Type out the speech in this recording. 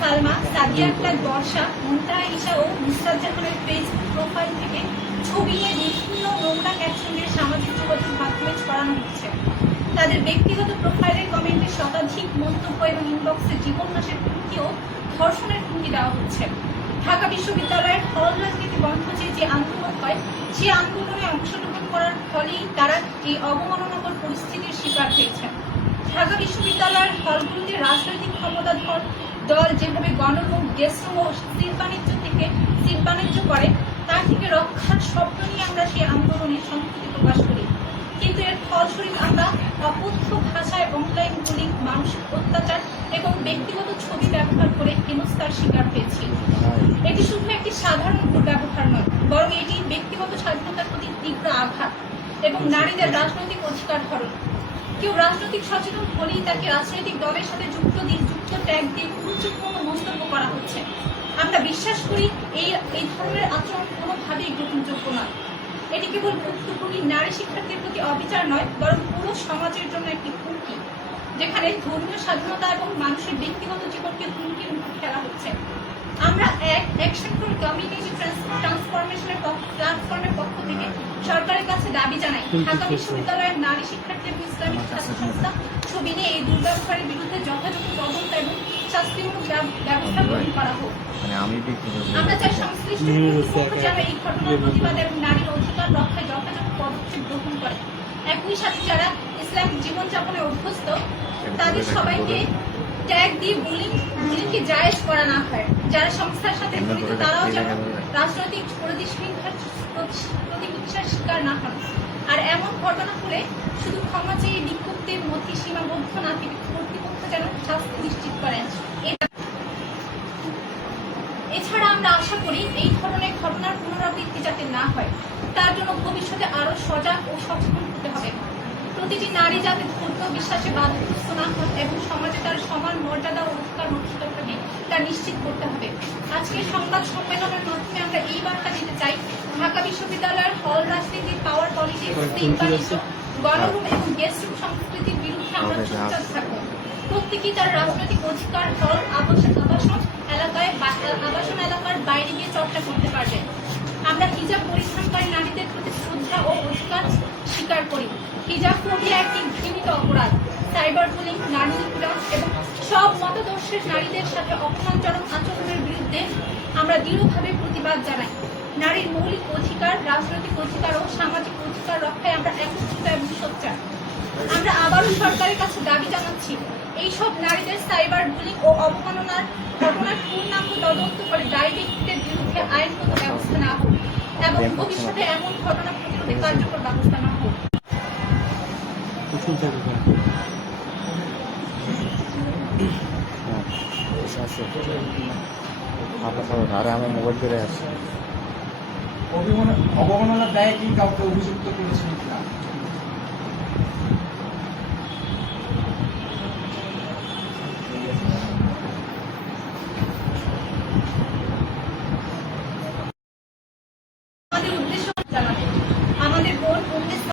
সালমা সাদিয়া আক্তার বর্ষা মুন্তাহা ঈশা ও নুসরাত জাহানের Facebook profile থেকে ছবি নিয়ে বিভিন্ন নোংরা ক্যাপশনের সামাজিক যোগাযোগ মাধ্যমে ছড়ানো হচ্ছে। তাদের ব্যক্তিগত প্রোফাইলের কমেন্টে শতাধিক মন্তব্য এবং ইনবক্সে জীবন নাশের হুমকি ও ধর্ষণের হুমকি দেওয়া হচ্ছে। ঢাকা বিশ্ববিদ্যালয়ের হল রাজনীতি বন্ধ চেয়ে যে আন্দোলন হয় সেই আন্দোলনে অংশগ্রহণ করার ফলেই তারা এই অবমাননাকর পরিস্থিতির শিকার হয়েছে। ঢাকা বিশ্ববিদ্যালয়ের হলগুলিতে রাজনৈতিক ক্ষমতাধর দল যেভাবে গণমুখ গেস্টরুম ও সিট বাণিজ্য থেকে সিট বাণিজ্য করে, তার থেকে রক্ষার শব্দ নিয়ে আমরা সেই আন্দোলনে সংহতি প্রকাশ করি। কিন্তু এর ফলস্বরূপ আমরা অকথ্য ভাষায় অনলাইন বুলিং মানসিক অত্যাচার এবং ব্যক্তিগত ছবি ব্যবহার করে হেনস্থার শিকার হয়েছি। এটি শুধু একটি সাধারণ ব্যবহার নয়, বরং এটি ব্যক্তিগত স্বাধীনতার প্রতি তীব্র আঘাত এবং নারীদের রাজনৈতিক অধিকার হরণ। কেউ রাজনৈতিক সচেতন হলেই তাকে রাজনৈতিক দলের সাথে যুক্ত দিয়ে যুক্ত ত্যাগ দিয়ে কুরুচিপূর্ণ মন্তব্য করা হচ্ছে। আমরা বিশ্বাস করি এই এই ধরনের আচরণ কোনোভাবেই গ্রহণযোগ্য নয়। এটি কেবল ভুক্তভোগী নারী শিক্ষার্থীর প্রতি অবিচার নয় বরং পুরো সমাজের জন্য একটি হুমকি যেখানে ধর্মীয় স্বাধীনতা এবং মানুষের ব্যক্তিগত জীবনকে হুমকির মুখে ফেলা হচ্ছে। আমরা এক অ্যাকশন ফর কমিউনিটি ট্রান্সফরমেশনের প্ল্যাটফর্মের পক্ষ থেকে সরকারের কাছে দাবি জানাই ঢাকা বিশ্ববিদ্যালয়ের নারী শিক্ষার্থী এবং ইসলামিক ছাত্র সংস্থা ছবি নিয়ে এই দুর্ব্যবহারের বিরুদ্ধে যথাযথ তদন্ত এবং শাস্তিমূলক ব্যবস্থা গ্রহণ করা হোক। মানে আমি ব্যক্তিগত আমরা চাই সংশ্লিষ্ট যেন এই ঘটনার প্রতিবাদ এবং নারীর অধিকার রক্ষায় যথাযথ পদক্ষেপ গ্রহণ করে। একই সাথে যারা ইসলামিক জীবনযাপনে অভ্যস্ত তাদের সবাইকে ট্যাগ দিয়ে বুলিং বুলিংকে জায়েজ করা না হয়। যারা সংস্থার সাথে জড়িত তারাও যেন রাজনৈতিক প্রতিহিংসার শিকার না হন। আর এমন ঘটনা হলে শুধু ক্ষমা বিক্ষুব্ধের মধ্যে সীমাবদ্ধ না থেকে কর্তৃপক্ষ যেন শাস্তি নিশ্চিত করেন। এছাড়া আমরা আশা করি এই ধরনের ঘটনার পুনরাবৃত্তি যাতে না হয় তার জন্য ভবিষ্যতে আরও সজাগ ও সচেতন হতে হবে। প্রতিটি নারী যাতে ধর্ম বিশ্বাসে বাধাগ্রস্ত না হয় এবং সমাজে তার সমান মর্যাদা ও অধিকার রক্ষিত থাকে তা নিশ্চিত করতে হবে। আজকে সংবাদ সম্মেলনের মাধ্যমে আমরা এই বার্তা দিতে চাই ঢাকা বিশ্ববিদ্যালয়ের হল রাজনীতি পাওয়ার পলিটিক্স তিন এবং গেস্ট সংস্কৃতির বিরুদ্ধে আমরা সোচ্চার থাকব। প্রত্যেকেই তার রাজনৈতিক অধিকার হল আবাসন আবাসন এলাকায় আবাসন এলাকার বাইরে গিয়ে চর্চা করতে পারবে। আমরা হিজাব পরিধানকারী নারীদের প্রতি শ্রদ্ধা ও অধিকার স্বীকার করি। হিজাব ফোবিয়া একটি ঘৃণিত অপরাধ। সাইবার বুলিং নারী নিপীড়ন এবং সব মতাদর্শের নারীদের সাথে অপমানজনক আচরণের বিরুদ্ধে আমরা দৃঢ়ভাবে প্রতিবাদ জানাই। নারীর মৌলিক অধিকার রাজনৈতিক অধিকার ও সামাজিক অধিকার রক্ষায় আমরা একত্রিত এবং সোচ্চার। আমরা আবারও সরকারের কাছে দাবি জানাচ্ছি এইসব নারীদের সাইবার বুলিং ও অবমাননার ঘটনার পূর্ণাঙ্গ তদন্ত করে দায়ী ব্যক্তিদের বিরুদ্ধে আইনগত ব্যবস্থা নেওয়া হোক এবং ভবিষ্যতে এমন ঘটনা প্রতিরোধে কার্যকর ব্যবস্থা নেওয়া হোক। আমার মোবাইল করে আছে অবমাননা দায়ে কি কাউকে অভিযুক্ত করেছেন কিনা?